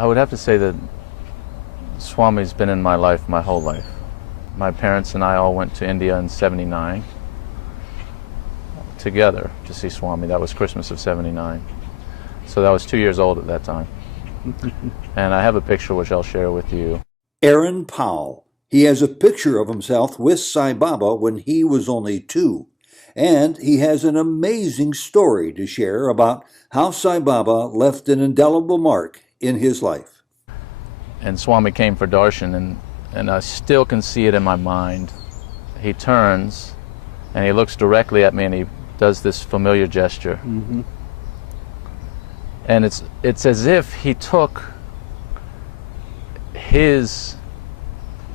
I would have to say that Swami's been in my life my whole life. My parents and I all went to India in '79 together to see Swami. That was Christmas of '79. So I was 2 years old at that time. And I have a picture which I'll share with you. Aaron Powell. He has a picture of himself with Sai Baba when he was only 2. And he has an amazing story to share about how Sai Baba left an indelible mark in his life. And Swami came for darshan, and I still can see it in my mind. He turns and he looks directly at me and he does this familiar gesture. Mm-hmm. And it's as if he took his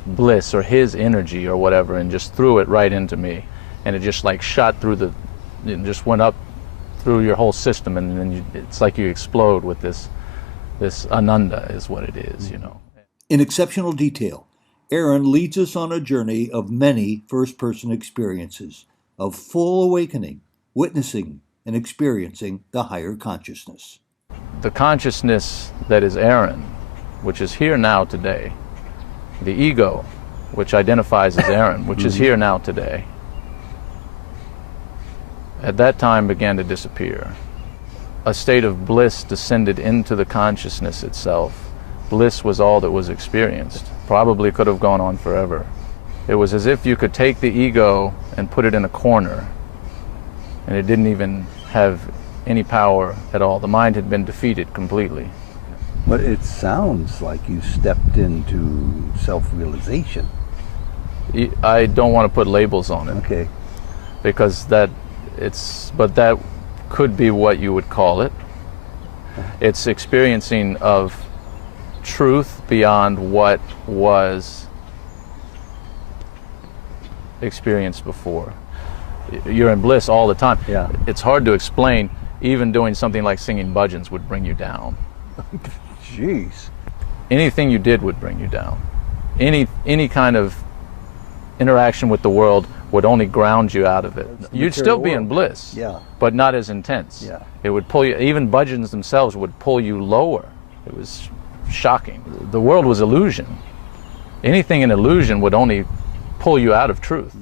bliss or his energy or whatever and just threw it right into me, and it just like shot through it just went up through your whole system, and then it's like you explode with this ananda is what it is, you know. In exceptional detail, Aaron leads us on a journey of many first-person experiences of full awakening, witnessing and experiencing the higher consciousness. The consciousness that is Aaron, which is here now today, the ego, which identifies as Aaron, which is here now today, at that time began to disappear. A state of bliss descended into the consciousness itself. Bliss was all that was experienced. Probably could have gone on forever. It was as if you could take the ego and put it in a corner, and it didn't even have any power at all. The mind had been defeated completely. But it sounds like you stepped into self-realization. I don't want to put labels on it. Okay. Because but that could be what you would call it. It's experiencing of truth beyond what was experienced before. You're in bliss all the time. Yeah. It's hard to explain. Even doing something like singing bhajans would bring you down. Jeez. Anything you did would bring you down. Any kind of interaction with the world would only ground you out of it. You'd still be in bliss, yeah, but not as intense. Yeah. It would pull you, even bhajans themselves would pull you lower. It was shocking. The world was illusion. Anything in illusion would only pull you out of truth.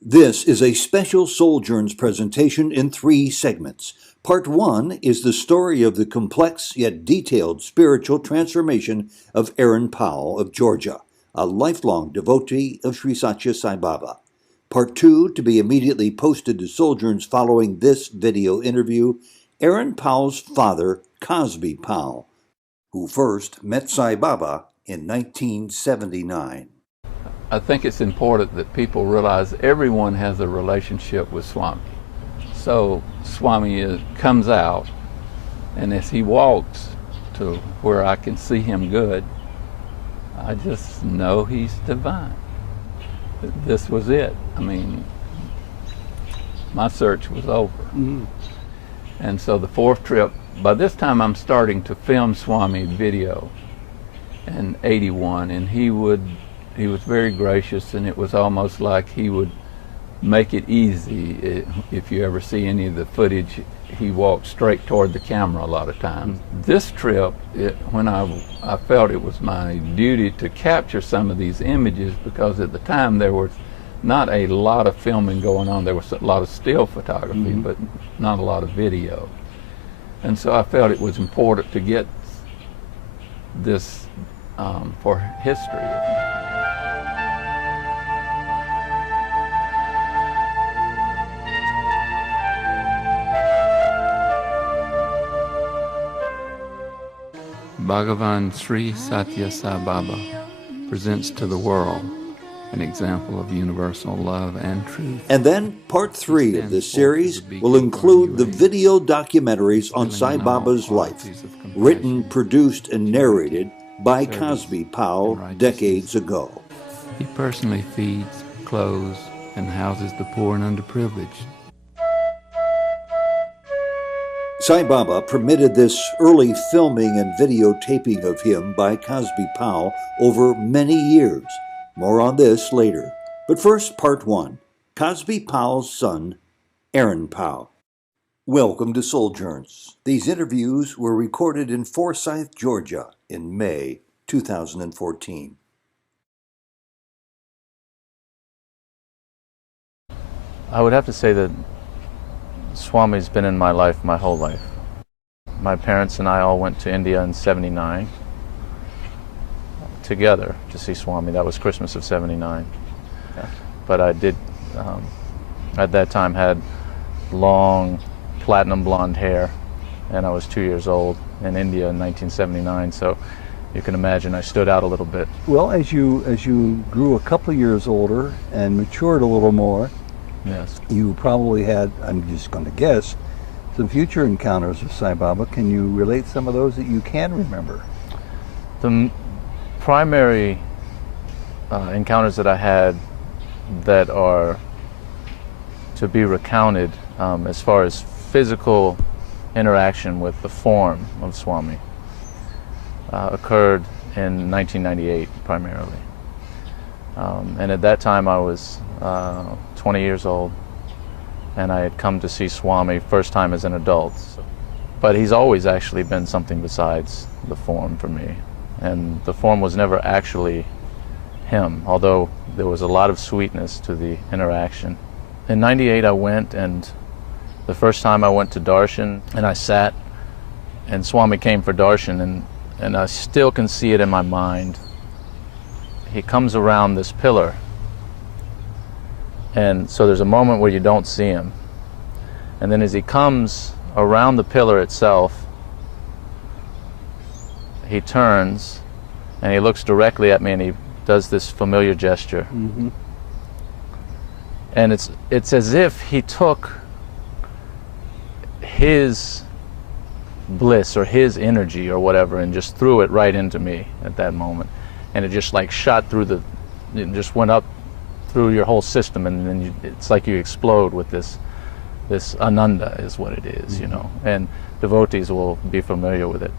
This is a special Souljourns presentation in 3 segments. Part 1 is the story of the complex yet detailed spiritual transformation of Aaron Powell of Georgia, a lifelong devotee of Sri Sathya Sai Baba. Part 2, to be immediately posted to Souljourns following this video interview, Aaron Powell's father, Cosby Powell, who first met Sai Baba in 1979. I think it's important that people realize everyone has a relationship with Swami. So Swami comes out, and as he walks to where I can see him good, I just know he's divine. This was it. I mean, my search was over. Mm-hmm. And so the 4th trip, by this time I'm starting to film Swami video in '81, and he was very gracious, and it was almost like he would make it easy. If you ever see any of the footage, he walked straight toward the camera a lot of times. This trip, when I felt it was my duty to capture some of these images, because at the time there was not a lot of filming going on. There was a lot of still photography, but not a lot of video. And so I felt it was important to get this for history. Bhagavan Sri Sathya Sai Baba presents to the world an example of universal love and truth. And then Part 3 of this series will include the video documentaries on Sai Baba's life, written, produced, and narrated by Cosby Powell decades ago. He personally feeds, clothes, and houses the poor and underprivileged. Sai Baba permitted this early filming and videotaping of him by Cosby Powell over many years. More on this later. But first, Part 1, Cosby Powell's son, Aaron Powell. Welcome to Souljourns. These interviews were recorded in Forsyth, Georgia in May 2014. I would have to say that Swami's been in my life my whole life. My parents and I all went to India in '79 together to see Swami. That was Christmas of '79. Yeah. But I did, at that time, had long platinum blonde hair, and I was 2 years old in India in 1979, so you can imagine I stood out a little bit. Well, as you grew a couple of years older and matured a little more, Yes. you probably had, I'm just going to guess, some future encounters with Sai Baba. Can you relate some of those that you can remember? The primary encounters that I had that are to be recounted as far as physical interaction with the form of Swami occurred in 1998 primarily. And at that time I was 20 years old, and I had come to see Swami first time as an adult. But he's always actually been something besides the form for me. And the form was never actually him, although there was a lot of sweetness to the interaction. In '98 I went, and the first time I went to darshan, and I sat, and Swami came for darshan, and I still can see it in my mind. He comes around this pillar, and so there's a moment where you don't see him, and then as he comes around the pillar itself, he turns and he looks directly at me, and he does this familiar gesture. Mm-hmm. And it's as if he took his bliss or his energy or whatever and just threw it right into me at that moment, and it just like shot through it just went up through your whole system, and then it's like you explode with this ananda is what it is, you know, and devotees will be familiar with it.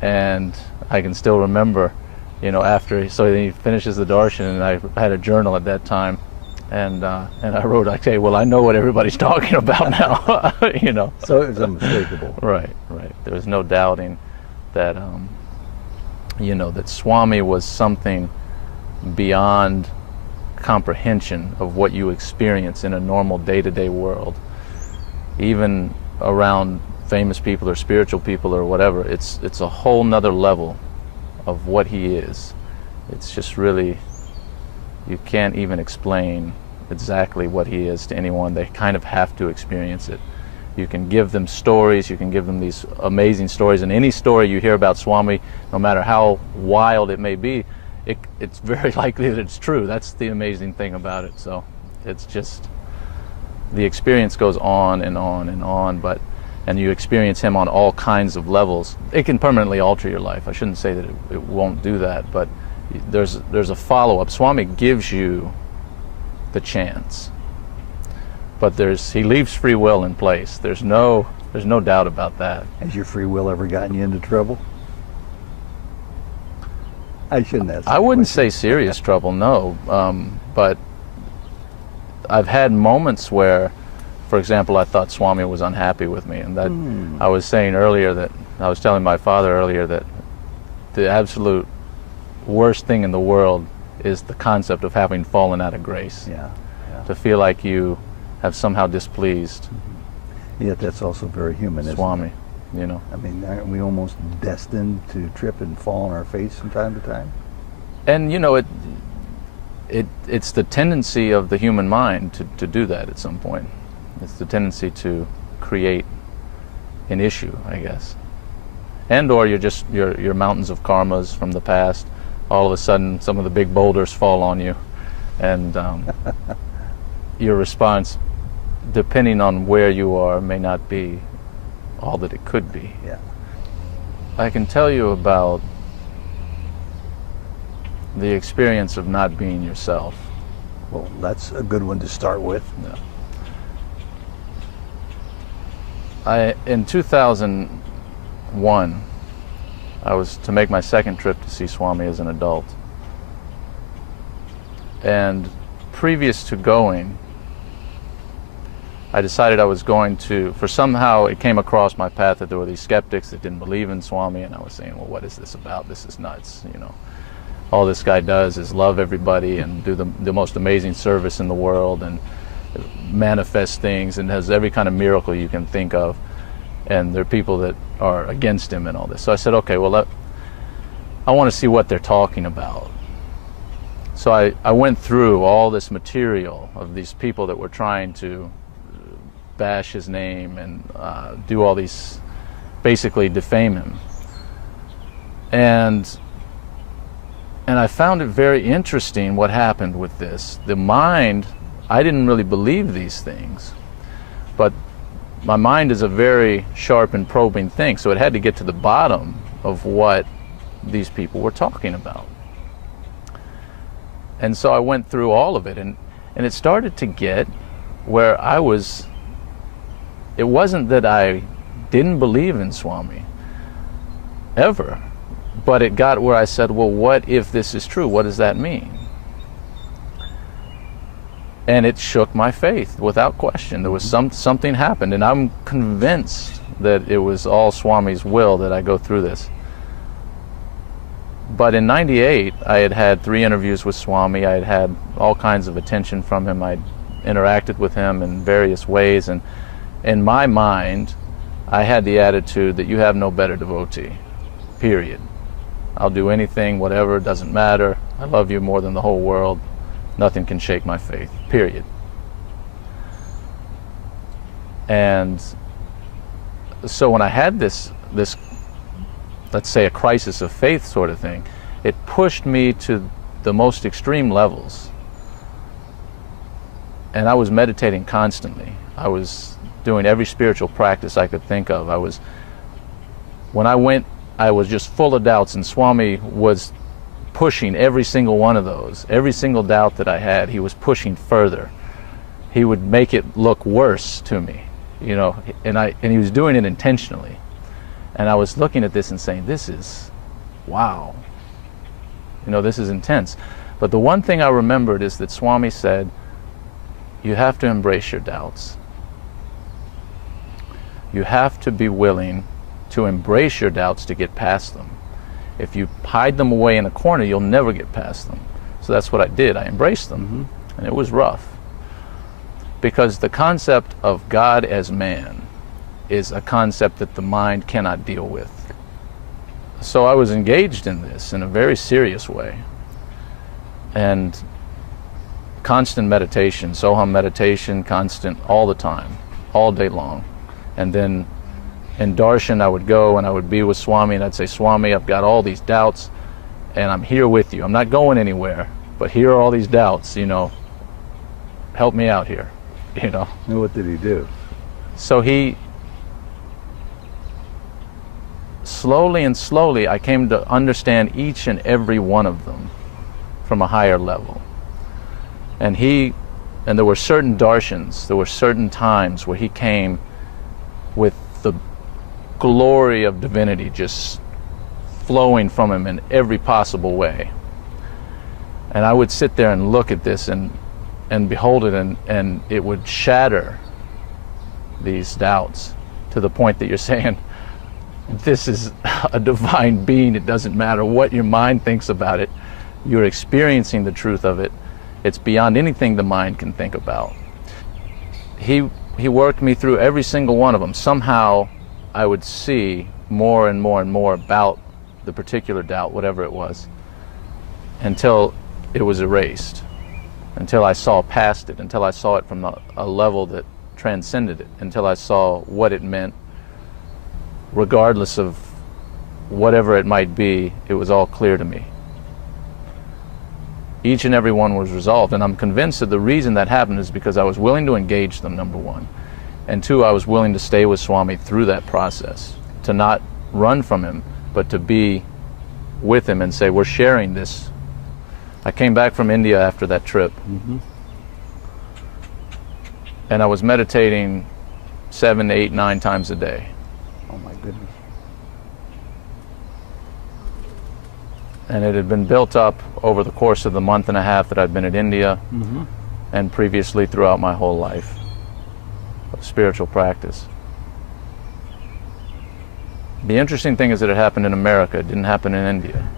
And I can still remember, you know, so he finishes the darshan, and I had a journal at that time, and I wrote, okay, well, I know what everybody's talking about now, you know. So it was unmistakable. Right. There was no doubting that, you know, that Swami was something beyond comprehension of what you experience in a normal day-to-day world. Even around famous people or spiritual people or whatever, it's a whole nother level of what he is. It's just really, you can't even explain exactly what he is to anyone. They kind of have to experience it. You can give them stories, you can give them these amazing stories, and any story you hear about Swami, no matter how wild it may be, it's very likely that it's true. That's the amazing thing about it. So it's just, the experience goes on and on and on, and you experience him on all kinds of levels. It can permanently alter your life. I shouldn't say that it won't do that, but there's a follow-up. Swami gives you the chance, but he leaves free will in place. There's no doubt about that. Has your free will ever gotten you into trouble? I shouldn't ask. I wouldn't say serious trouble, no. But I've had moments where, for example, I thought Swami was unhappy with me, and that I was telling my father earlier that the absolute worst thing in the world is the concept of having fallen out of grace. Yeah. To feel like you have somehow displeased Yet that's also very human, isn't Swami, it? you know. I mean, aren't we almost destined to trip and fall on our face from time to time? And you know, it's the tendency of the human mind to do that at some point. It's the tendency to create an issue, I guess. And or you're just your mountains of karmas from the past, all of a sudden some of the big boulders fall on you, and your response, depending on where you are, may not be all that it could be. Yeah. I can tell you about the experience of not being yourself. Well, that's a good one to start with. In 2001, I was to make my second trip to see Swami as an adult. And previous to going, I decided I was going to, for somehow it came across my path that there were these skeptics that didn't believe in Swami, and I was saying, well, what is this about? This is nuts, you know. All this guy does is love everybody and do the most amazing service in the world and manifest things and has every kind of miracle you can think of. And there are people that are against him and all this. So I said, okay, well, I want to see what they're talking about. So I went through all this material of these people that were trying to bash his name and do all these, basically defame him. And I found it very interesting what happened with this. The mind, I didn't really believe these things, but my mind is a very sharp and probing thing, so it had to get to the bottom of what these people were talking about. And so I went through all of it, and it started to get where it wasn't that I didn't believe in Swami, ever. But it got where I said, well, what if this is true? What does that mean? And it shook my faith without question. There was something happened, and I'm convinced that it was all Swami's will that I go through this. But in '98, I had had 3 interviews with Swami. I had had all kinds of attention from him. I'd interacted with him in various ways, and in my mind, I had the attitude that you have no better devotee, period. I'll do anything, whatever, doesn't matter. I love you more than the whole world. Nothing can shake my faith, period. And so when I had this, let's say, a crisis of faith sort of thing, it pushed me to the most extreme levels. And I was meditating constantly. I was doing every spiritual practice I could think of. When I went, I was just full of doubts, and Swami was pushing every single one of those. Every single doubt that I had, he was pushing further. He would make it look worse to me, you know, and he was doing it intentionally. And I was looking at this and saying, this is, wow, you know, this is intense. But the one thing I remembered is that Swami said, you have to embrace your doubts. You have to be willing to embrace your doubts to get past them. If you hide them away in a corner, you'll never get past them. So that's what I did. I embraced them, and it was rough. Because the concept of God as man is a concept that the mind cannot deal with. So I was engaged in this in a very serious way. And constant meditation, Souljourn meditation, constant, all the time, all day long. And then in darshan, I would go and I would be with Swami, and I'd say, Swami, I've got all these doubts, and I'm here with you. I'm not going anywhere, but here are all these doubts, you know. Help me out here, you know. And what did he do? So he, slowly and slowly, I came to understand each and every one of them from a higher level. And there were certain darshans, there were certain times where he came with the glory of divinity just flowing from him in every possible way. And I would sit there and look at this and behold it, and it would shatter these doubts to the point that you're saying, this is a divine being. It doesn't matter what your mind thinks about it. You're experiencing the truth of it. It's beyond anything the mind can think about. He worked me through every single one of them. Somehow I would see more and more and more about the particular doubt, whatever it was, until it was erased, until I saw past it, until I saw it from a level that transcended it, until I saw what it meant. Regardless of whatever it might be, it was all clear to me. Each and every one was resolved, and I'm convinced that the reason that happened is because I was willing to engage them, number one, and two, I was willing to stay with Swami through that process, to not run from him, but to be with him and say, we're sharing this. I came back from India after that trip, and I was meditating 7, 8, 9 times a day. Oh my goodness. And it had been built up over the course of the month and a half that I'd been at India, and previously throughout my whole life. spiritual practice. The interesting thing is that it happened in America. It didn't happen in India.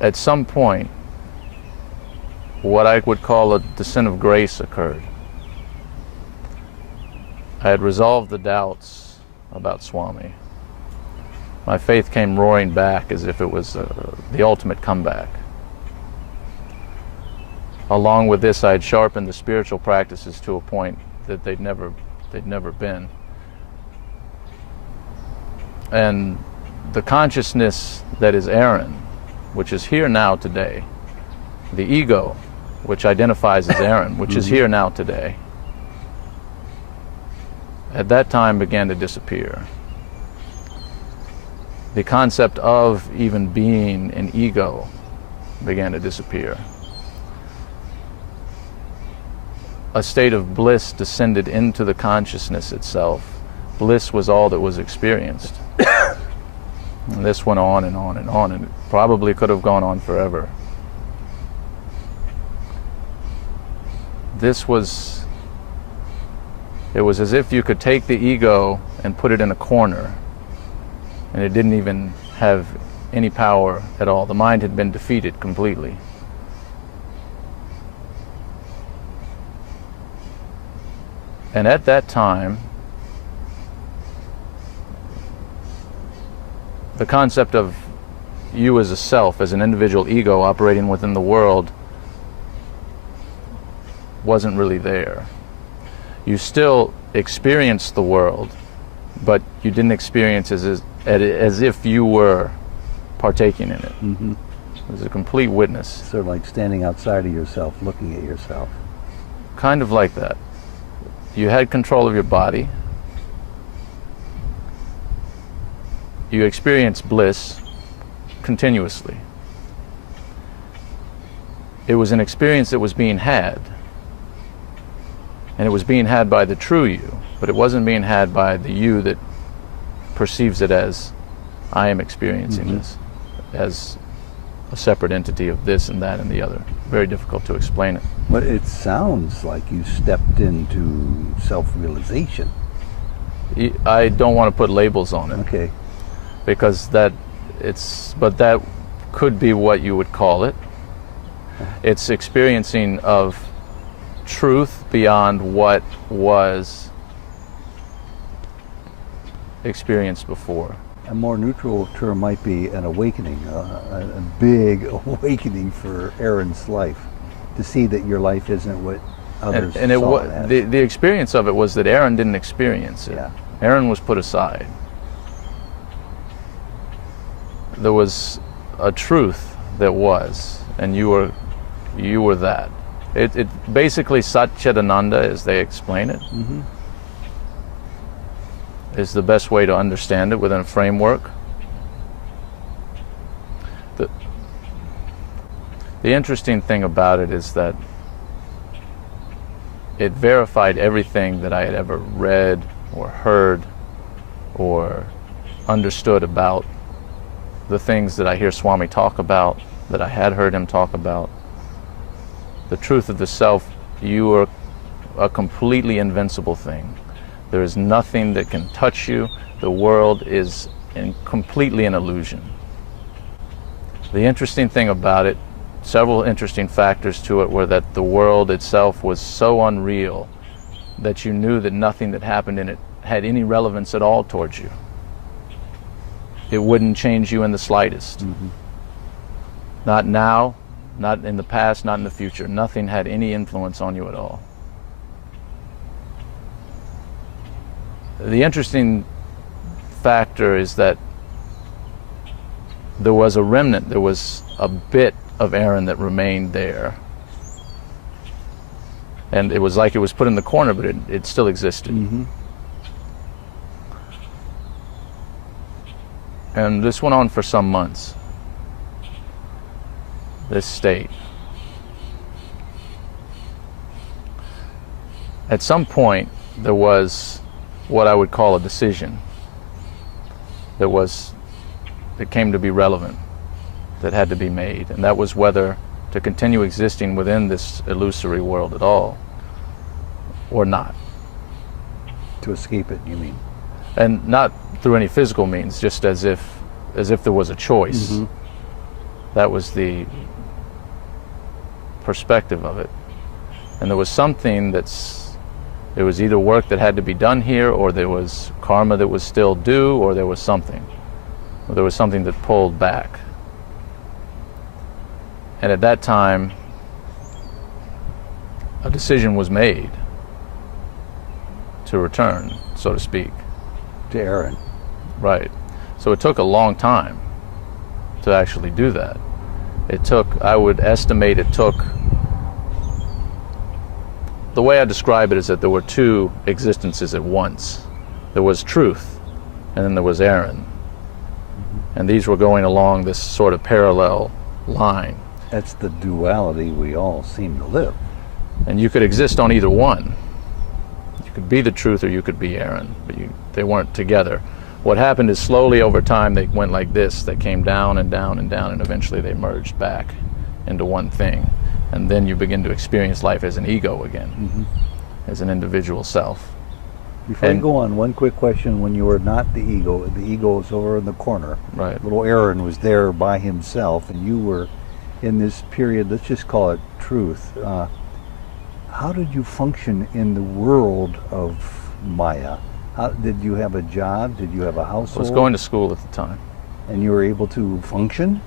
At some point, what I would call a descent of grace occurred. I had resolved the doubts about Swami. My faith came roaring back as if it was the ultimate comeback. Along with this, I had sharpened the spiritual practices to a point that they'd never been. And the consciousness that is Aaron, which is here now today, the ego, which identifies as Aaron, which is here now today, at that time began to disappear. The concept of even being an ego began to disappear. A state of bliss descended into the consciousness itself. Bliss was all that was experienced. And this went on and on and on, and it probably could have gone on forever. It was as if you could take the ego and put it in a corner, and it didn't even have any power at all. The mind had been defeated completely. And at that time, the concept of you as a self, as an individual ego operating within the world, wasn't really there. You still experienced the world, but you didn't experience as if you were partaking in it. Mm-hmm. It was a complete witness. Sort of like standing outside of yourself, looking at yourself. Kind of like that. You had control of your body. You experienced bliss continuously. It was an experience that was being had. And it was being had by the true you, but it wasn't being had by the you that perceives it as, I am experiencing this, as a separate entity of this and that and the other. Very difficult to explain it. But it sounds like you stepped into self-realization. I don't want to put labels on it. Okay. Because but that could be what you would call it. It's experiencing of truth beyond what was experienced before. A more neutral term might be an awakening, a big awakening for Aaron's life, to see that your life isn't what others and saw it as. the experience of it was that Aaron didn't experience it. Yeah. Aaron was put aside. There was a truth that was, and you were that. It basically Satchidananda, as they explain it, is the best way to understand it within a framework. The interesting thing about it is that it verified everything that I had ever read or heard or understood about the things that I hear Swami talk about, that I had heard him talk about. The truth of the self, you are a completely invincible thing. There is nothing that can touch you. The world is completely an illusion. The interesting thing about it, several interesting factors to it, were that the world itself was so unreal that you knew that nothing that happened in it had any relevance at all towards you. It wouldn't change you in the slightest. Not now, not in the past, not in the future. Nothing had any influence on you at all. The interesting factor is that there was a remnant, there was a bit of Aaron that remained there. And it was like it was put in the corner, but it still existed. And this went on for some months, this state. At some point, there was what I would call a decision that came to be relevant, that had to be made, and that was whether to continue existing within this illusory world at all, or not. To escape it, you mean? And not through any physical means, just as if there was a choice. Mm-hmm. That was the perspective of it. And there was something there was either work that had to be done here, or there was karma that was still due, or there was something. Or there was something that pulled back. And at that time, a decision was made to return, so to speak. To Aaron. Right. So it took a long time to actually do that. It took, I would estimate it took, the way I describe it is that there were two existences at once. There was truth, and then there was Aaron. And these were going along this sort of parallel line. That's the duality we all seem to live. And you could exist on either one. You could be the truth or you could be Aaron, but they weren't together. What happened is slowly over time they went like this. They came down and down and down, and eventually they merged back into one thing. And then you begin to experience life as an ego again, as an individual self. Before you go on, one quick question. When you were not the ego was over in the corner. Right. Little Aaron was there by himself, and you were in this period, let's just call it truth. How did you function in the world of Maya? Did you have a job? Did you have a household? I was going to school at the time. And you were able to function?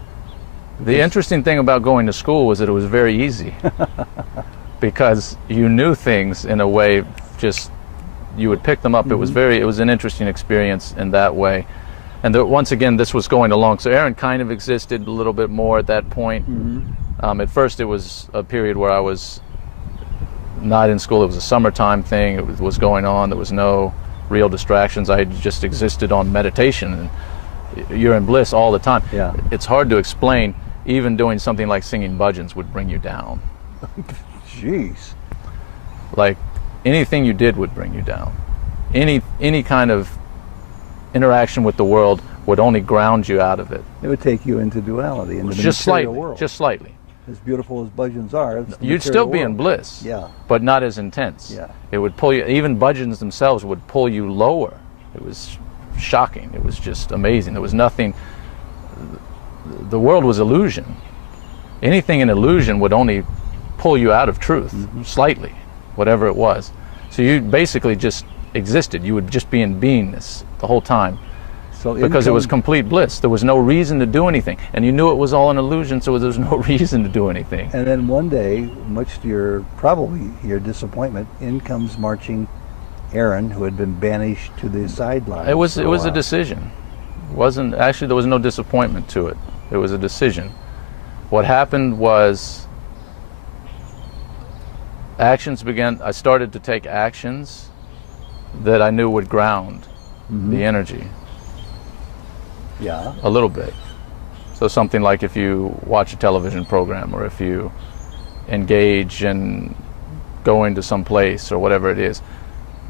The interesting thing about going to school was that it was very easy. Because you knew things in a way, just you would pick them up. It was an interesting experience in that way. And once again, this was going along. So Aaron kind of existed a little bit more at that point. At first it was a period where I was not in school. It was a summertime thing. It was going on. There was no real distractions. I just existed on meditation, and you're in bliss all the time. Yeah. It's hard to explain. Even doing something like singing bhajans would bring you down. Jeez. Like anything you did would bring you down. Any kind of interaction with the world would only ground you out of it. It would take you into duality, into the Just material slightly, world. just slightly. As beautiful as bhajans are, it's the You'd still be material in world. bliss, Yeah. but not as intense. Yeah. It would pull you, even bhajans themselves would pull you lower. It was shocking. It was just amazing. There was nothing, the world was illusion. Anything in illusion would only pull you out of truth, slightly, whatever it was. So you basically just existed. You would just be in beingness the whole time. So Because it was complete bliss. There was no reason to do anything. And you knew it was all an illusion, so there was no reason to do anything. And then one day, much to probably your disappointment, in comes marching Aaron, who had been banished to the sidelines. It was a decision. There was no disappointment to it. It was a decision. What happened was I started to take actions that I knew would ground the energy. Yeah. A little bit. So something like if you watch a television program, or if you engage in going to some place or whatever it is,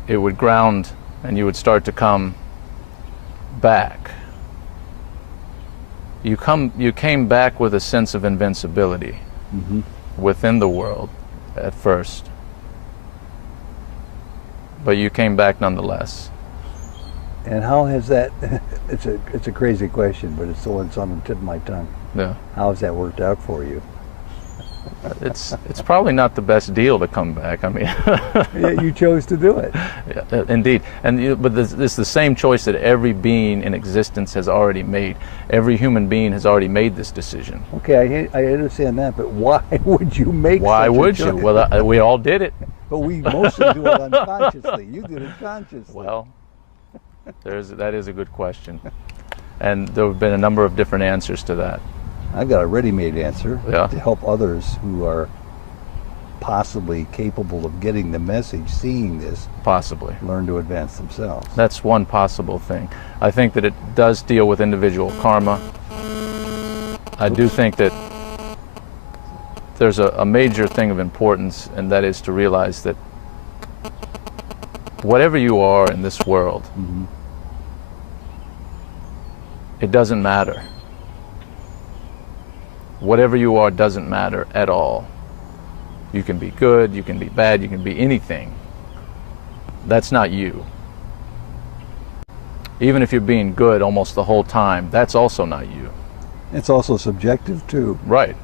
it would ground and you would start to come back. You came back with a sense of invincibility within the world at first. But you came back nonetheless. And how has that, it's a crazy question, but it's the one that's on the tip of my tongue. Yeah. How has that worked out for you? It's probably not the best deal to come back. I mean, Yet you chose to do it. yeah, indeed. But it's the same choice that every being in existence has already made. Every human being has already made this decision. Okay, I understand that, but why would you make Why such a would you? choice? Well, we all did it. But we mostly do it unconsciously. You did it consciously. Well, that is a good question. And there have been a number of different answers to that. I've got a ready-made answer Yeah. to help others who are possibly capable of getting the message, seeing this, Possibly. learn to advance themselves. That's one possible thing. I think that it does deal with individual karma. I do think that there's a major thing of importance, and that is to realize that whatever you are in this world, it doesn't matter. whatever you are doesn't matter at all. You can be good, you can be bad, you can be anything. That's not you. Even if you're being good almost the whole time, that's also not you. It's also subjective too. Right.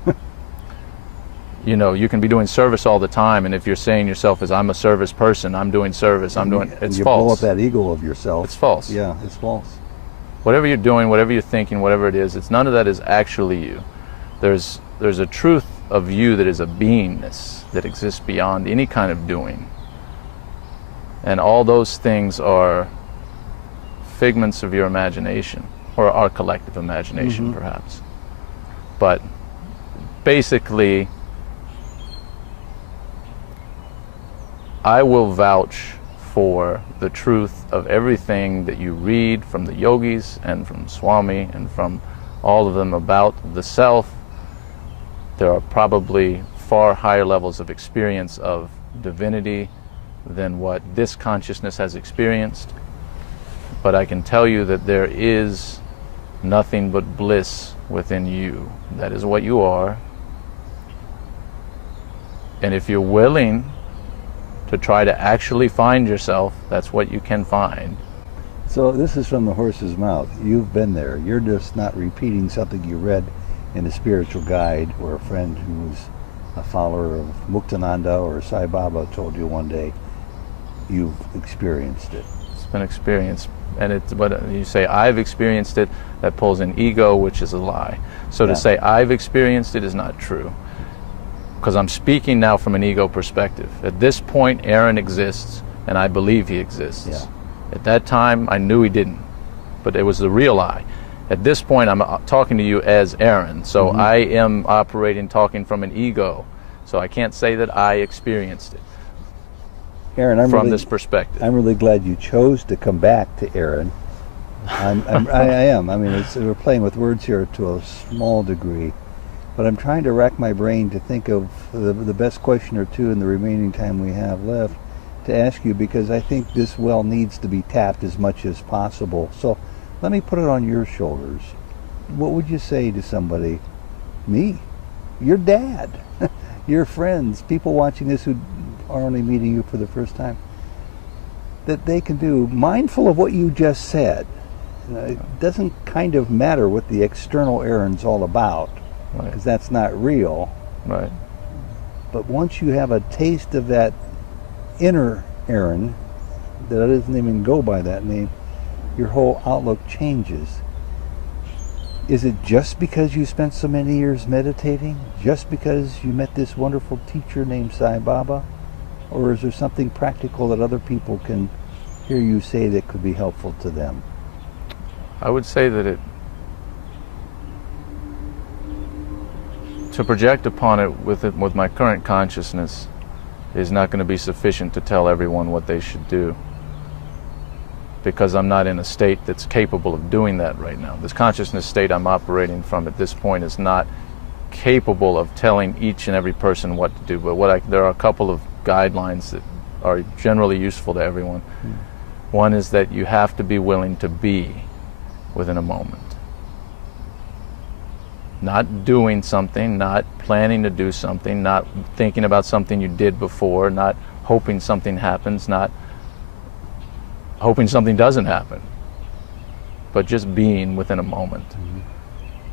You know, you can be doing service all the time, and if you're saying yourself as I'm a service person, I'm doing service, I'm doing, it's you false. blow up that ego of yourself. It's false. Yeah, it's false. Whatever you're doing, whatever you're thinking, whatever it is, it's none of that is actually you. There's a truth of you that is a beingness that exists beyond any kind of doing. And all those things are figments of your imagination, or our collective imagination, perhaps. But basically, I will vouch for the truth of everything that you read from the yogis and from Swami and from all of them about the self. There are probably far higher levels of experience of divinity than what this consciousness has experienced. But I can tell you that there is nothing but bliss within you. That is what you are. And if you're willing to try to actually find yourself, that's what you can find. So this is from the horse's mouth. You've been there. You're just not repeating something you read in a spiritual guide or a friend who was a follower of Muktananda or Sai Baba told you one day. You've experienced it. It's been experienced. And it's what you say, I've experienced it, that pulls in ego, which is a lie. So to say I've experienced it is not true. Because I'm speaking now from an ego perspective. At this point, Aaron exists, and I believe he exists. Yeah. At that time, I knew he didn't, but it was the real I. At this point, I'm talking to you as Aaron, so I am operating, talking from an ego. So I can't say that I experienced it. Aaron, from this perspective. I'm really glad you chose to come back to Aaron. I am. I mean, we're playing with words here to a small degree. But I'm trying to rack my brain to think of the best question or two in the remaining time we have left to ask you, because I think this well needs to be tapped as much as possible. So let me put it on your shoulders. What would you say to somebody, me, your dad, your friends, people watching this who are only meeting you for the first time, that they can do, mindful of what you just said? It doesn't kind of matter what the external Aaron's all about, because that's not real. Right. But once you have a taste of that inner Aaron, that doesn't even go by that name, your whole outlook changes. Is it just because you spent so many years meditating? Just because you met this wonderful teacher named Sai Baba? Or is there something practical that other people can hear you say that could be helpful to them? I would say that to project upon it with my current consciousness is not going to be sufficient to tell everyone what they should do, because I'm not in a state that's capable of doing that right now. This consciousness state I'm operating from at this point is not capable of telling each and every person what to do. But there are a couple of guidelines that are generally useful to everyone. One is that you have to be willing to be within a moment. Not doing something, not planning to do something, not thinking about something you did before, not hoping something happens, not hoping something doesn't happen, but just being within a moment.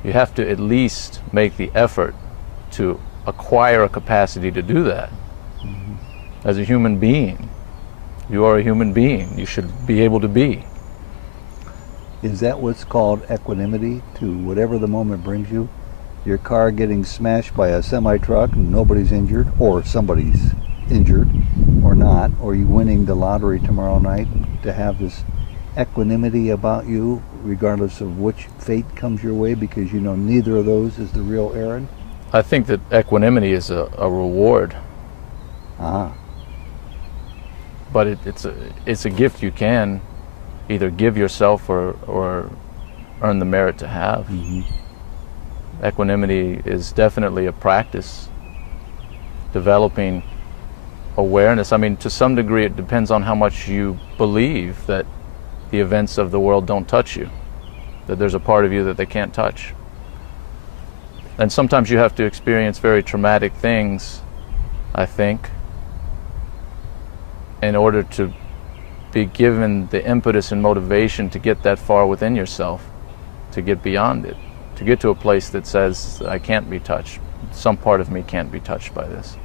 You have to at least make the effort to acquire a capacity to do that. As a human being, you are a human being. You should be able to be. Is that what's called equanimity, to whatever the moment brings you? Your car getting smashed by a semi-truck and nobody's injured, or somebody's injured or not, or you winning the lottery tomorrow night, to have this equanimity about you regardless of which fate comes your way, because you know neither of those is the real Aaron? I think that equanimity is a reward. But it's a gift you can either give yourself or earn the merit to have. Equanimity is definitely a practice, developing awareness. I mean, to some degree it depends on how much you believe that the events of the world don't touch you, that there's a part of you that they can't touch. And sometimes you have to experience very traumatic things, I think, in order to be given the impetus and motivation to get that far within yourself, to get beyond it, to get to a place that says, I can't be touched. Some part of me can't be touched by this.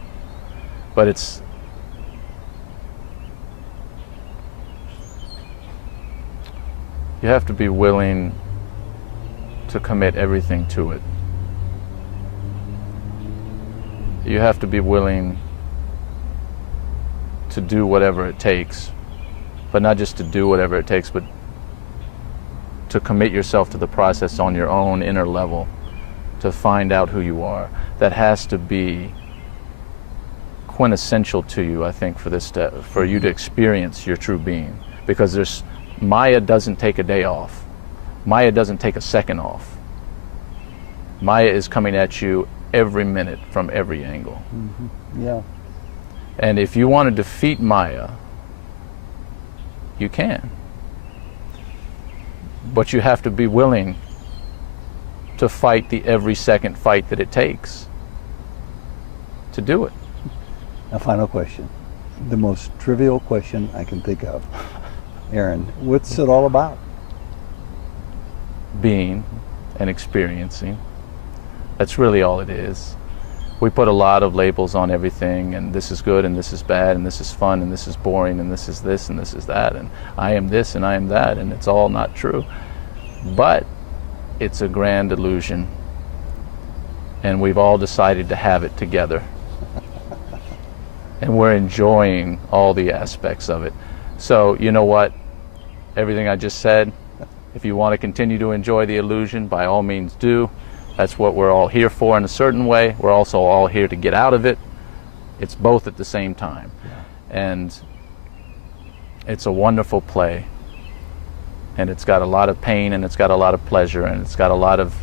But it's, you have to be willing to commit everything to it. You have to be willing to do whatever it takes, but not just to do whatever it takes, but to commit yourself to the process on your own inner level, to find out who you are. That has to be quintessential to you, I think, for this step, for you to experience your true being. Because Maya doesn't take a day off. Maya doesn't take a second off. Maya is coming at you every minute from every angle. Mm-hmm. Yeah. And if you want to defeat Maya, you can. But you have to be willing to fight the every second fight that it takes to do it. A final question. The most trivial question I can think of. Aaron, what's it all about? Being and experiencing. That's really all it is. We put a lot of labels on everything, and this is good and this is bad and this is fun and this is boring and this is this and this is that and I am this and I am that, and it's all not true. But it's a grand illusion, and we've all decided to have it together. And we're enjoying all the aspects of it. So, you know what? Everything I just said, if you want to continue to enjoy the illusion, by all means do. That's what we're all here for in a certain way. We're also all here to get out of it. It's both at the same time. Yeah. And it's a wonderful play. And it's got a lot of pain, and it's got a lot of pleasure, and it's got a lot of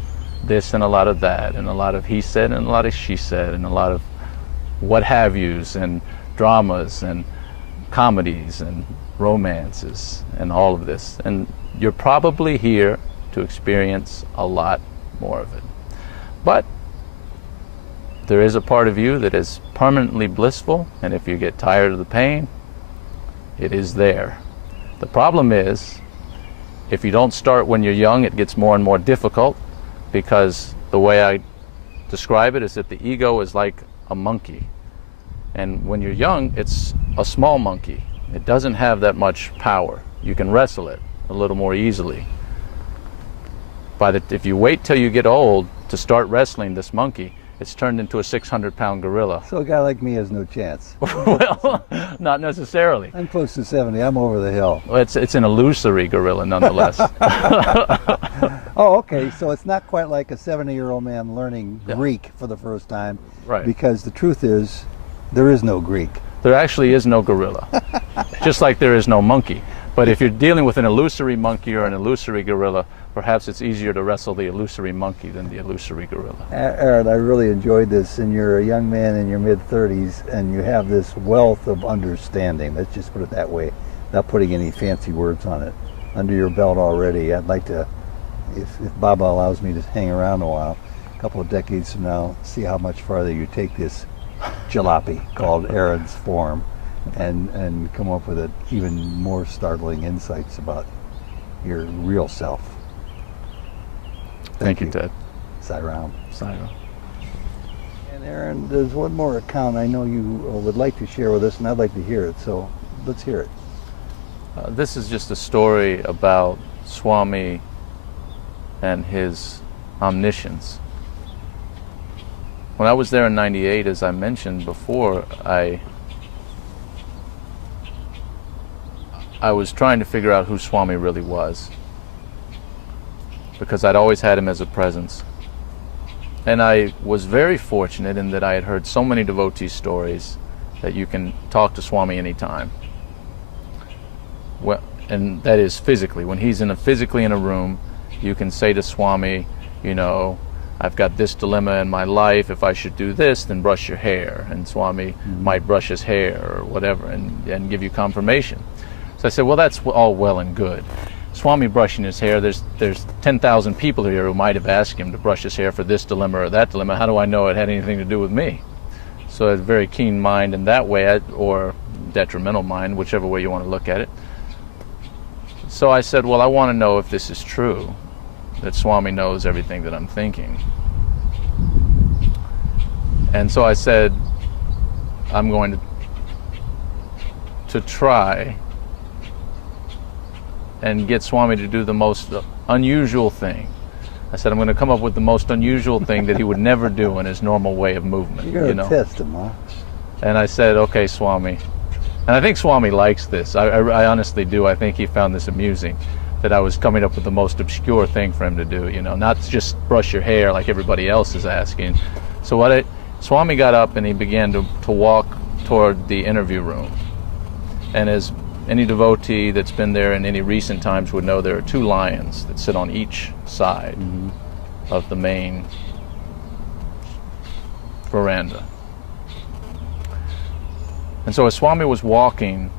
this and a lot of that, and a lot of he said and a lot of she said, and a lot of what have yous, and dramas, and comedies, and romances, and all of this. And you're probably here to experience a lot more of it. But there is a part of you that is permanently blissful, and if you get tired of the pain, it is there. The problem is, if you don't start when you're young, it gets more and more difficult, because the way I describe it is that the ego is like a monkey. And when you're young, it's a small monkey. It doesn't have that much power. You can wrestle it a little more easily. If you wait till you get old to start wrestling this monkey, it's turned into a 600-pound gorilla. So a guy like me has no chance. Well, not necessarily. I'm close to 70. I'm over the hill. Well, it's an illusory gorilla nonetheless. Oh, okay. So it's not quite like a 70-year-old man learning Greek for the first time. Right. Because the truth is, there is no Greek. There actually is no gorilla. Just like there is no monkey. But if you're dealing with an illusory monkey or an illusory gorilla, perhaps it's easier to wrestle the illusory monkey than the illusory gorilla. Aaron, I really enjoyed this, and you're a young man in your mid-30s, and you have this wealth of understanding. Let's just put it that way, not putting any fancy words on it. Under your belt already. I'd like to, if Baba allows me to hang around a while, a couple of decades from now, see how much farther you take this jalopy called Aaron's form, and come up with even more startling insights about your real self. Thank you, Ted. Sai Ram. Sai Ram. And Aaron, there's one more account I know you would like to share with us, and I'd like to hear it, so let's hear it. This is just a story about Swami and his omniscience. When I was there in '98, as I mentioned before, I was trying to figure out who Swami really was, because I'd always had him as a presence. And I was very fortunate in that I had heard so many devotee stories that you can talk to Swami anytime. Well, and that is physically. When he's physically in a room, you can say to Swami, you know, I've got this dilemma in my life. If I should do this, then brush your hair. And Swami might brush his hair or whatever and give you confirmation. So I said, well, that's all well and good. Swami brushing his hair, there's 10,000 people here who might have asked him to brush his hair for this dilemma or that dilemma. How do I know it had anything to do with me? So a very keen mind in that way, or detrimental mind, whichever way you want to look at it. So I said, well, I want to know if this is true, that Swami knows everything that I'm thinking. And so I said, I'm going to try and get Swami to do the most unusual thing. I said, I'm going to come up with the most unusual thing that he would never do in his normal way of movement. You're going to test him, huh? And I said, okay, Swami. And I think Swami likes this. I honestly do. I think he found this amusing, that I was coming up with the most obscure thing for him to do, you know, not just brush your hair like everybody else is asking. So Swami got up and he began to walk toward the interview room. And as any devotee that's been there in any recent times would know, there are 2 lions that sit on each side of the main veranda. And so as Swami was walking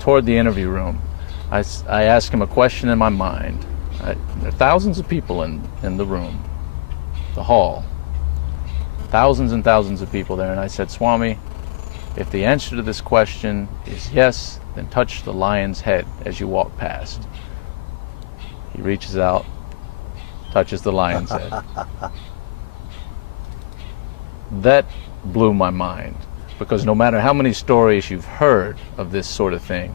toward the interview room, I asked him a question in my mind. There are thousands of people in the room, the hall, thousands and thousands of people there, and I said, Swami, if the answer to this question is yes, then touch the lion's head as you walk past. He reaches out, touches the lion's head. That blew my mind, because no matter how many stories you've heard of this sort of thing,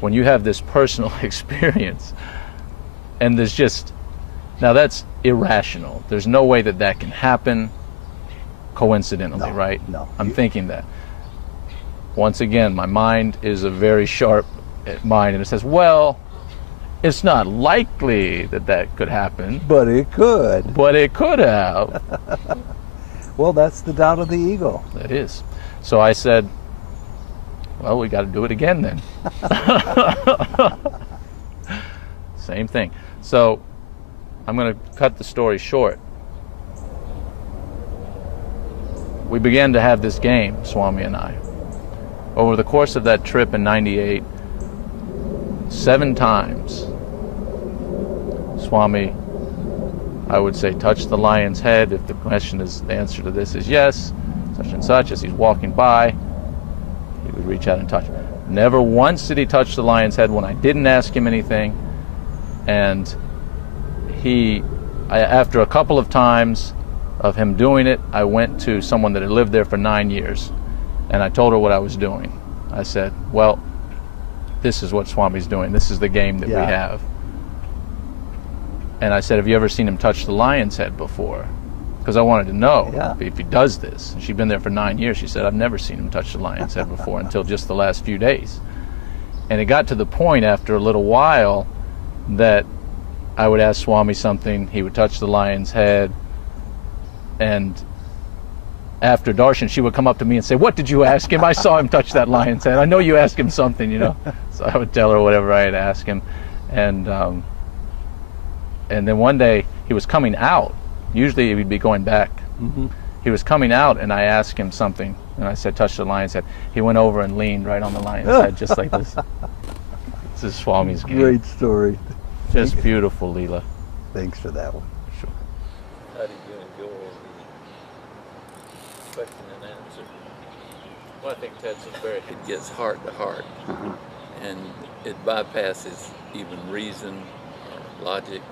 when you have this personal experience, and there's just, now that's irrational. There's no way that that can happen coincidentally, right? No. I'm thinking that. Once again, my mind is a very sharp mind, and it says, well, it's not likely that that could happen. But it could. But it could have. Well, that's the doubt of the ego. That is. So I said, well, we got to do it again then. Same thing. So I'm going to cut the story short. We began to have this game, Swami and I. Over the course of that trip in '98, 7 times, Swami, I would say, touch the lion's head if the question is, the answer to this is yes, such and such. As he's walking by, he would reach out and touch. Never once did he touch the lion's head when I didn't ask him anything. And after a couple of times of him doing it, I went to someone that had lived there for 9 years, and I told her what I was doing. I said, well, this is what Swami's doing. This is the game that we have. And I said, have you ever seen him touch the lion's head before? Because I wanted to know if he does this. And she'd been there for 9 years. She said, I've never seen him touch the lion's head before until just the last few days. And it got to the point after a little while that I would ask Swami something, he would touch the lion's head, and after darshan, she would come up to me and say, what did you ask him? I saw him touch that lion's head. I know you asked him something, you know. So I would tell her whatever I had asked him. And then one day, he was coming out. Usually he would be going back. He was coming out, and I asked him something, and I said, touch the lion's head. He went over and leaned right on the lion's head, just like this. This is Swami's game. Great story. Just beautiful, Leela. Thanks for that one. Sure. How did you enjoy the question and answer? Well, I think Ted's very... It gets heart to heart, and it bypasses even reason or logic.